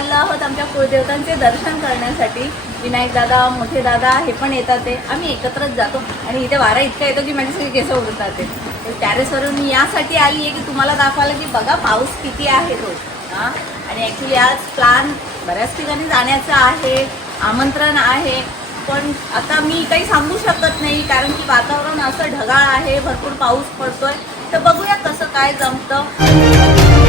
चाललो आहोत आमच्या कुलदेवतांचे दर्शन करण्यासाठी. विनायक दादा, मोठे दादा हे पण येतात. ते आम्ही एकत्रच जातो आणि इथे वारा इतका येतो की माझी सगळी केस उडतात. ते टॅरेसवरून मी यासाठी आली आहे की तुम्हाला दाखवायला की बघा पाऊस किती आहे तो. आणि ॲक्च्युली आज प्लॅन बऱ्याच ठिकाणी जाण्याचं आहे, आमंत्रण आहे, पण आता मी काही सांगू शकत नाही कारण की वातावरण असं ढगाळ आहे, भरपूर पाऊस पडतोय. तर बघूया कसं काय जमतं.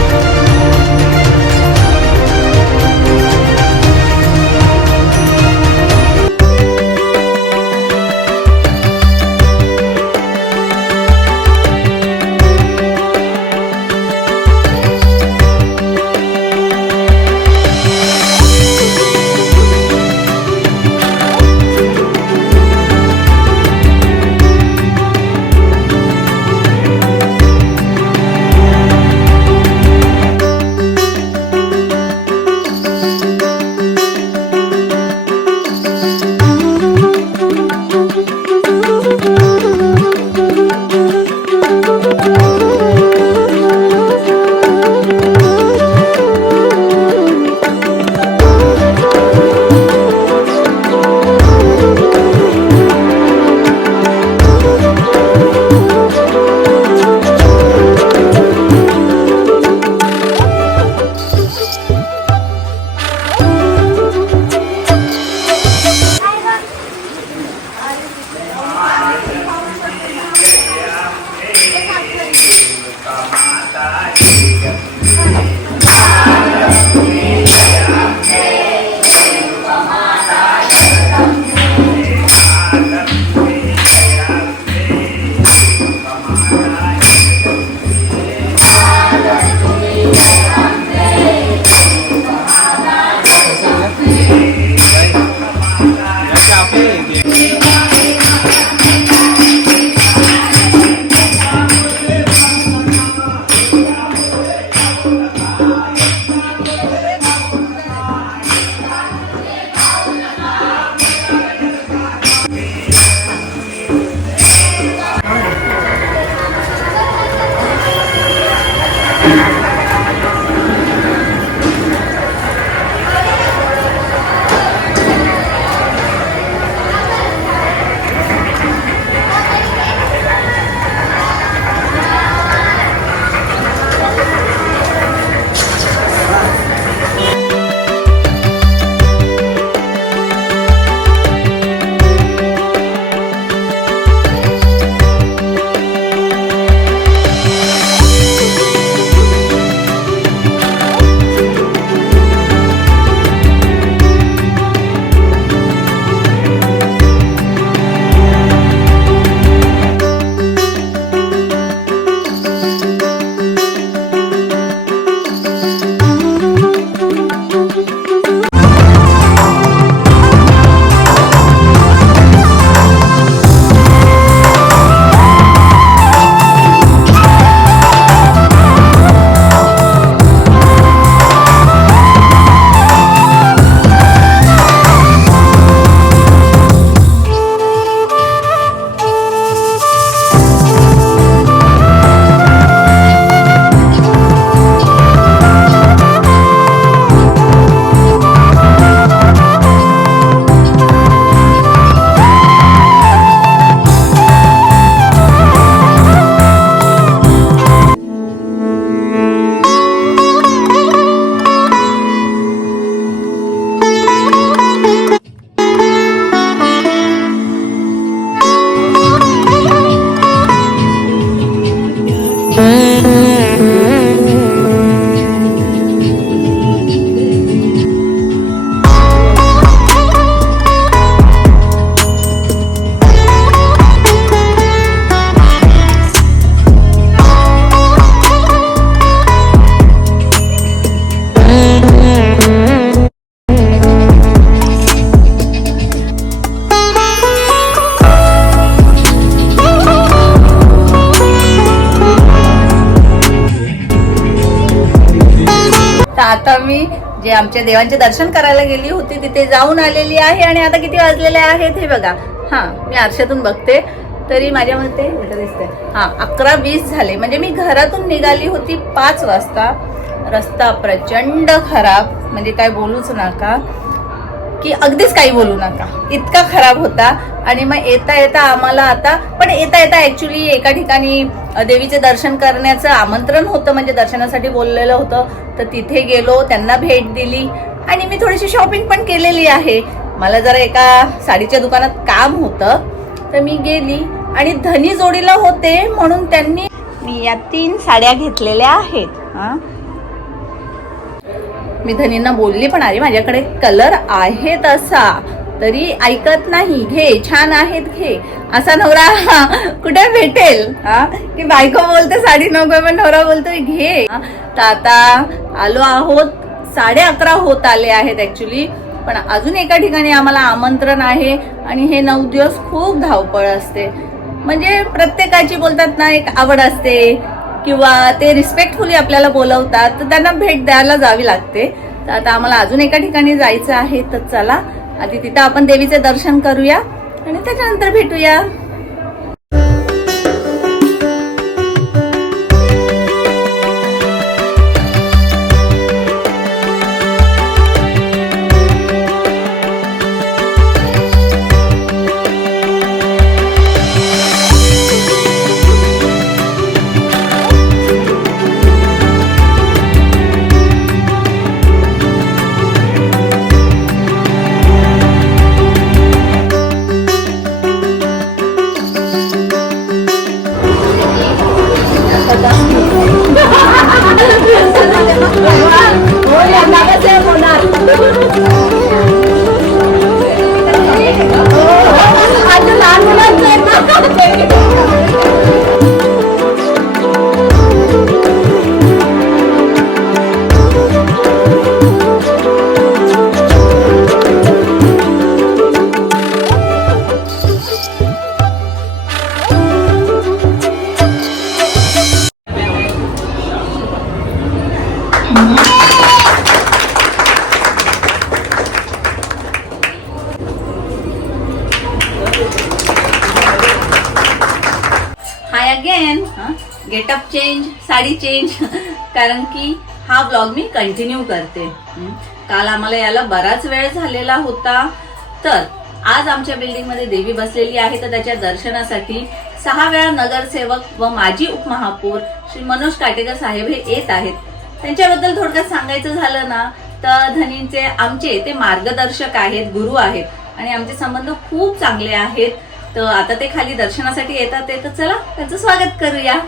आता मी जे आमच्या देवांचे दर्शन करायला गेली होती तिथे जाऊन आलेली आहे. आणि आता किती वाजलेले आहेत हे बघा. मी आरशातून बघते तरी माझ्या मते दिसते 11:20 झाले. म्हणजे मी घरातून निघाली होती 5 वाजता रस्ता प्रचंड खराब, म्हणजे काय बोलूच नका, की अगदीच काही बोलू नका, इतका खराब होता. आणि मग येता येता आम्हाला आता पण येता येता ऍक्च्युली एका ठिकाणी देवीचे दर्शन करण्याचं आमंत्रण होतं, म्हणजे दर्शनासाठी बोललेलं होतं. तर तिथे गेलो, त्यांना भेट दिली आणि मी थोडीशी शॉपिंग पण केलेली आहे. मला जरा एका साडीच्या दुकानात काम होतं, तर मी गेली आणि धनी जोडीला होते म्हणून त्यांनी मी या 3 साड्या घेतलेल्या आहेत. हा, मी धनींना बोलली पण, अरे माझ्याकडे कलर आहे तसा, तरी ऐकत नाही, घे छान आहेत घे. असा नवरा कुठे भेटेल हा, की बायको बोलते साडी नको पण नवरा बोलतोय घे. तर आता आलो आहोत, 11:30 होत आले आहेत ऍक्च्युली. पण अजून एका ठिकाणी आम्हाला आमंत्रण आहे आणि हे 9 दिवस खूप धावपळ असते. म्हणजे प्रत्येकाची बोलतात ना एक आवड असते, किंवा ते रिस्पेक्टफुली आपल्याला बोलवतात, तर त्यांना भेट द्यायला जावी लागते. तर आता आम्हाला अजून एका ठिकाणी जायचं आहे, तर चला आधी तिथं आपण देवीचे दर्शन करूया आणि त्याच्यानंतर भेटूया. हाय again, getup change, sari change, कारण की हा ब्लॉग मी कंटिन्यू करते. काल आम्हाला याला बराच वेळ झालेला होता. तर आज आमच्या बिल्डिंग मध्ये देवी बसलेली आहे, तर त्याच्या दर्शनासाठी 6 वेळा नगरसेवक व माजी उपमहापौर श्री मनोज काटेकर साहेब हे येत आहेत. त्यांच्याबद्दल थोडक्यात सांगायचं झालं ना, तर धनींचे आमचे ते मार्गदर्शक आहेत, गुरु आहेत आणि आमचे संबंध खूप चांगले आहेत. तर आता ते खाली दर्शनासाठी येतात, तर चला त्यांचं स्वागत करूया.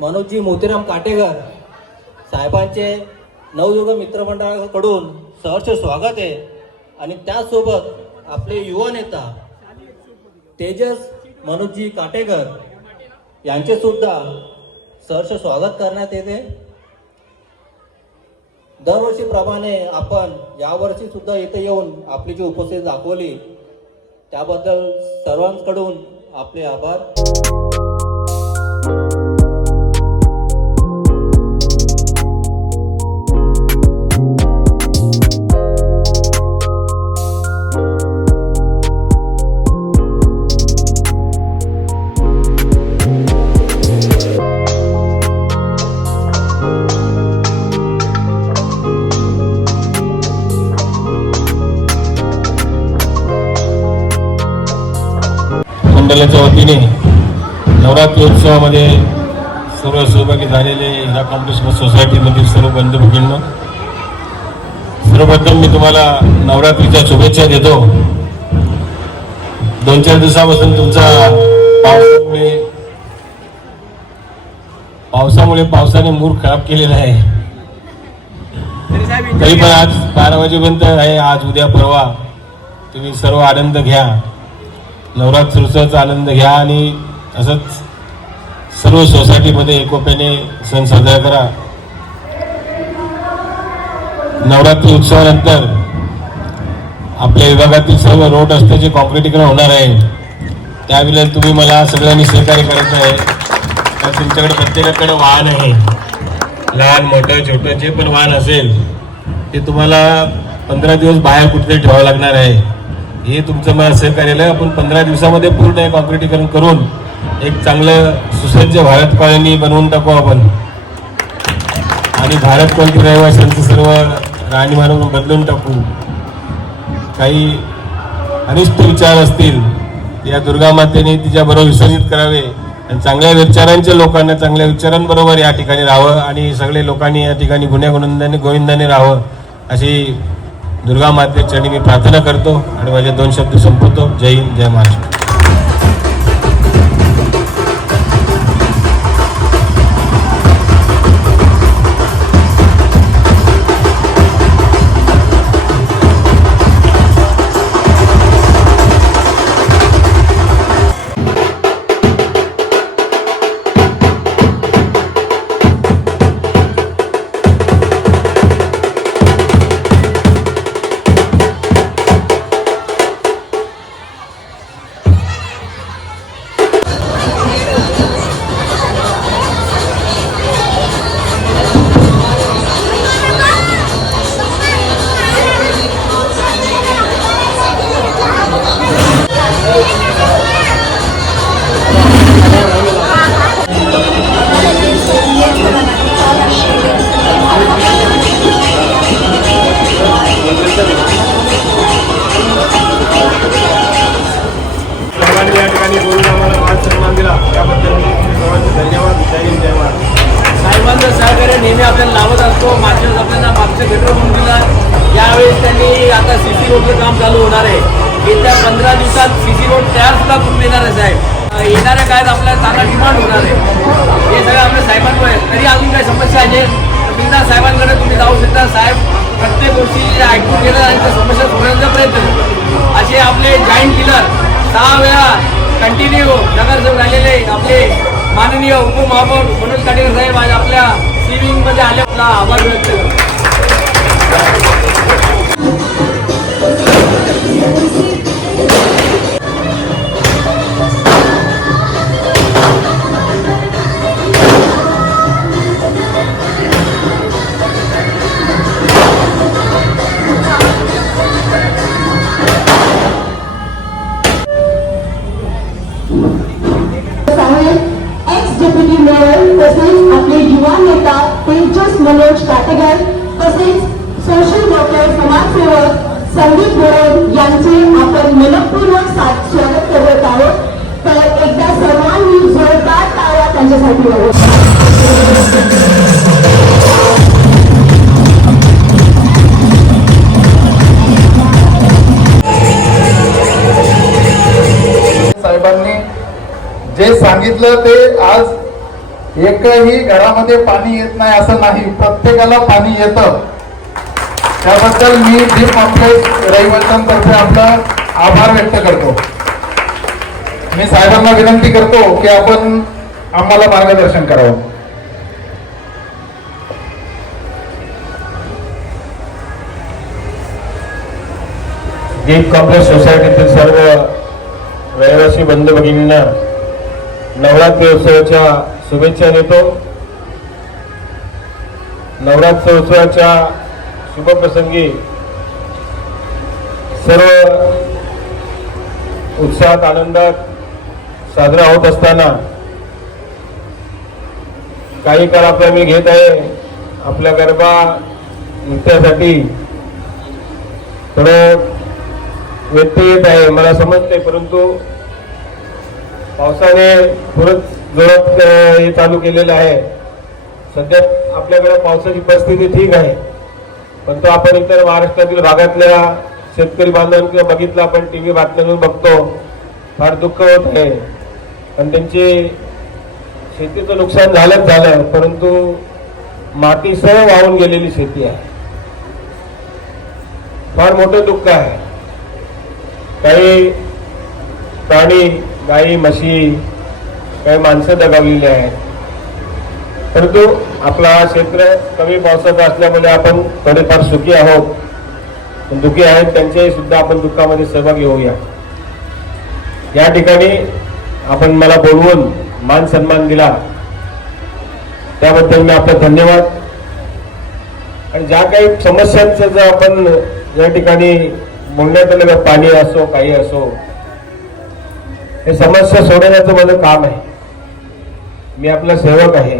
मनोजी मोतीराम काटेकर साहेबांचे नवयुग मित्रमंडळाकडून सहर्ष स्वागत आहे. आणि त्यासोबत आपले युवा नेता तेजस मनोजी काटेकर यांचे सुद्धा सहर्ष स्वागत करण्यात येते. दरवर्षीप्रमाणे आपण यावर्षी सुद्धा इथे येऊन आपली जी उपस्थिती दाखवली त्याबद्दल सर्वांकडून आपले आभार. मंडळाच्या वतीने नवरात्री उत्सवामध्ये सर्व सहभागी झालेले हिरा कॉम्प्लेक्स सोसायटीमधील सर्व बंधू भगिनींनो, सर्वप्रथम मी तुम्हाला नवरात्रीच्या शुभेच्छा देतो. 2-4 दिवसापासून तुमचा पावसाने मूड खराब केलेला आहे. तरी पण आज 12 वाजेपर्यंत आहे. आज उद्या परवा तुम्ही सर्व आनंद घ्या, नवरात्र उत्सवाचा आनंद घ्या आणि असंच सर्व सोसायटीमध्ये एकोप्याने सण साजरा करा. नवरात्री उत्सवानंतर आपल्या विभागातील सर्व रोड रस्त्याचे कॉन्क्रिटीकरण होणार आहे. त्यावेळेला तुम्ही मला सगळ्यांनी सहकार्य करायचं आहे. तर तुमच्याकडे प्रत्येकाकडे वाहन आहे, लहान मोठं छोटं जे पण वाहन असेल ते तुम्हाला 15 दिवस बाहेर कुठेतरी ठेवावं लागणार आहे. हे तुमचं मला सहकार्य आहे. आपण 15 दिवसामध्ये पूर्ण हे कॉन्क्रिटीकरण करून एक चांगलं सुसज्ज भारत कॉलनी बनवून टाकू आपण आणि भारत कॉलनी रहिवाशांचं सर्व राहणीमान बदलून टाकू. काही अनिष्ट विचार असतील या दुर्गा मातेने तिच्याबरोबर विसर्जित करावे आणि चांगल्या विचारांच्या लोकांना चांगल्या विचारांबरोबर या ठिकाणी राहावं आणि सगळे लोकांनी या ठिकाणी गोविंदाने राहावं अशी दुर्गा माते चरणी मी प्रार्थना करतो आणि माझे 2 शब्द संपवतो. जय हिंद, जय महाराष्ट्र. साहेबांचं सहकार्य नेहमी आपल्याला लावत असतो. मागच्या आपल्याला मागच्या गटर म्हणून दिला. यावेळेस त्यांनी आता सीसी रोडचं काम चालू होणार आहे. येत्या 15 दिवसात सीसी रोड तयार सुद्धा करून देणार आहे साहेब. येणाऱ्या काळात आपल्याला चांगला डिमांड होणार आहे. हे सगळं आपल्या साहेबांमुळे. तरी अजून काही समस्या आहे बिंदा साहेबांकडे तुम्ही जाऊ शकता. साहेब प्रत्येक गोष्टी ऐकून घेणार आणि त्या समस्या सोडवण्याचा प्रयत्न करतो. असे आपले जॉईंट किलर 6 वेळा कंटिन्यू नगरसेवक राहिलेले आपले माननीय उपमहापौर मनोज काटेकर साहेब आज आपल्या सिविंगमध्ये आले. आपला आभार व्यक्त करतो. एक्स-डेप्युटी मेयर तसेच आपले युवा नेता तेजस मनोज काटेकर तसेच सोशल वर्कर समाजसेवक संदीप बोरड यांचे आपण मनपूर्वक स्वागत करत आहोत. तर एकदा सर्वांनी जोरदार टाळ्या त्यांच्यासाठी वाजवा. साहेबांनी जे सांगितलं ते आज एकही घरामध्ये पाणी येत नाही असं नाही, प्रत्येकाला पाणी येतं. त्याबद्दल मी डी कॉम्प्लेक्स रहिवाशांतर्फे आपला आभार व्यक्त करतो. मी साहेबांना विनंती करतो की आपण आम्हाला मार्गदर्शन करावं. दीप कॉम्प्लेक्स सोसायटीतील सर्व रहिवासी बंधू भगिनींना नवरात्री उत्सवाच्या शुभेच्छा देतो. नवरात्र उत्सवाच्या शुभप्रसंगी सर्व उत्साहात आनंदात साजरा होत असताना काही काळ आपला मी घेत आहे. आपल्या गरबा नृत्यासाठी थोडं व्यत्यय येत आहे मला समजते, परंतु पावसाने थोडंच जोरात हे चालू केलेलं आहे. सध्या आपल्याकडे पावसाची परिस्थिती ठीक आहे, परंतु आपण इतर महाराष्ट्रातील भागातल्या शेतकरी बांधवांकडे बघितलं, आपण टीव्ही बातम्यांवर बघतो, फार दुःख होत आहे. पण त्यांची शेतीचं नुकसान झालंच झालं, परंतु मातीसह वाहून गेलेली शेती आहे. फार मोठं दुःख आहे. काही प्राणी, गाई, म्हशी, काही माणसं दगावलेली आहेत. परंतु आपला क्षेत्र कमी पावसाचा असल्यामुळे आपण थोडेफार सुखी आहोत. पण दुःखी आहेत त्यांचे सुद्धा आपण दुःखामध्ये सहभागी होऊया. या ठिकाणी आपण मला बोलवून मान सन्मान दिला त्याबद्दल मी आपला धन्यवाद. आणि ज्या काही समस्यांचं जर आपण या ठिकाणी बोलण्यात आलं, पाणी असो काही असो, हे समस्या सोडवण्याचं माझं काम आहे. मी आपला सेवक आहे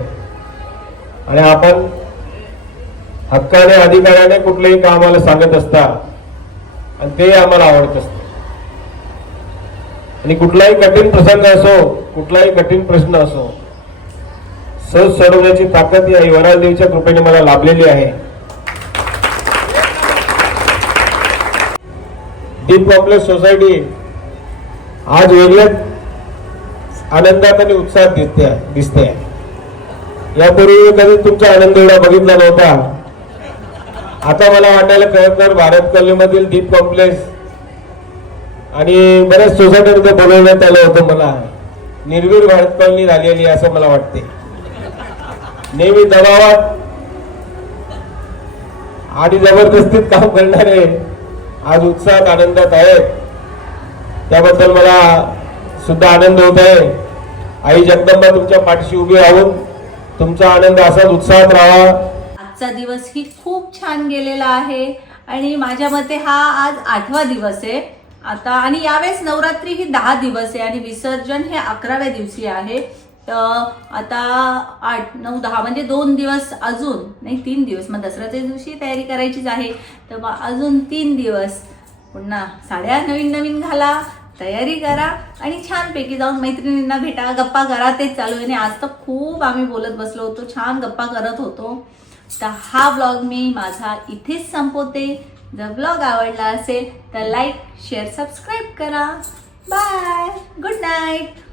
आणि आपण हक्काने अधिकाराने कुठलंही काम आम्हाला सांगत असता आणि ते आम्हाला आवडत असतं. आणि कुठलाही कठीण प्रसंग असो, कुठलाही कठीण प्रश्न असो, सहज सोडवण्याची ताकद या युवराज देवीच्या कृपेने मला लाभलेली आहे. दीप कॉम्प्लेक्स सोसायटी आज वेगळ्याच आनंदात आणि उत्साहात दिसते. यापूर्वी कधी तुमचा आनंद एवढा बघितला नव्हता. आता मला वाटायला खरं भारत कॉलनीमधील दीप कॉम्प्लेक्स आणि बऱ्याच सोसायटीमध्ये बोलवण्यात आलं होतं. मला निर्वीर भारत कॉलनी झालेली असं मला वाटते. नेहमी दबावात आणि जबरदस्तीत काम करणारे आज उत्साहात आनंदात आहेत. त्याबद्दल मला सुद्धा आनंद होत आहे. आई जगदंबा तुमच्या पाठीशी उभी राहून तुमचा आनंद असाच उत्साहात राहावा. आजचा दिवस ही खूप छान गेलेला आहे आणि माझ्या मते हा आज 8वा दिवस आहे आता. आणि यावेळेस नवरात्री ही 10 दिवस आहे आणि विसर्जन हे 11व्या दिवशी आहे. तर आता 8, 9, 10 म्हणजे 2 दिवस अजून नाही, 3 दिवस. मग दसऱ्याच्या दिवशी तयारी करायचीच आहे, तर मग अजून 3 दिवस पुन्हा साड्या नवीन नवीन घाला, तयारी करा आणि छानपैकी जाऊन मैत्रिणींना भेटा, गप्पा करा. तेच चालू आहे. आणि आज तर खूप आम्ही बोलत बसलो होतो, छान गप्पा करत होतो. तर हा ब्लॉग मी माझा इथेच संपवते. जर ब्लॉग आवडला असेल तर लाईक, शेअर, सबस्क्राईब करा. Bye, good night.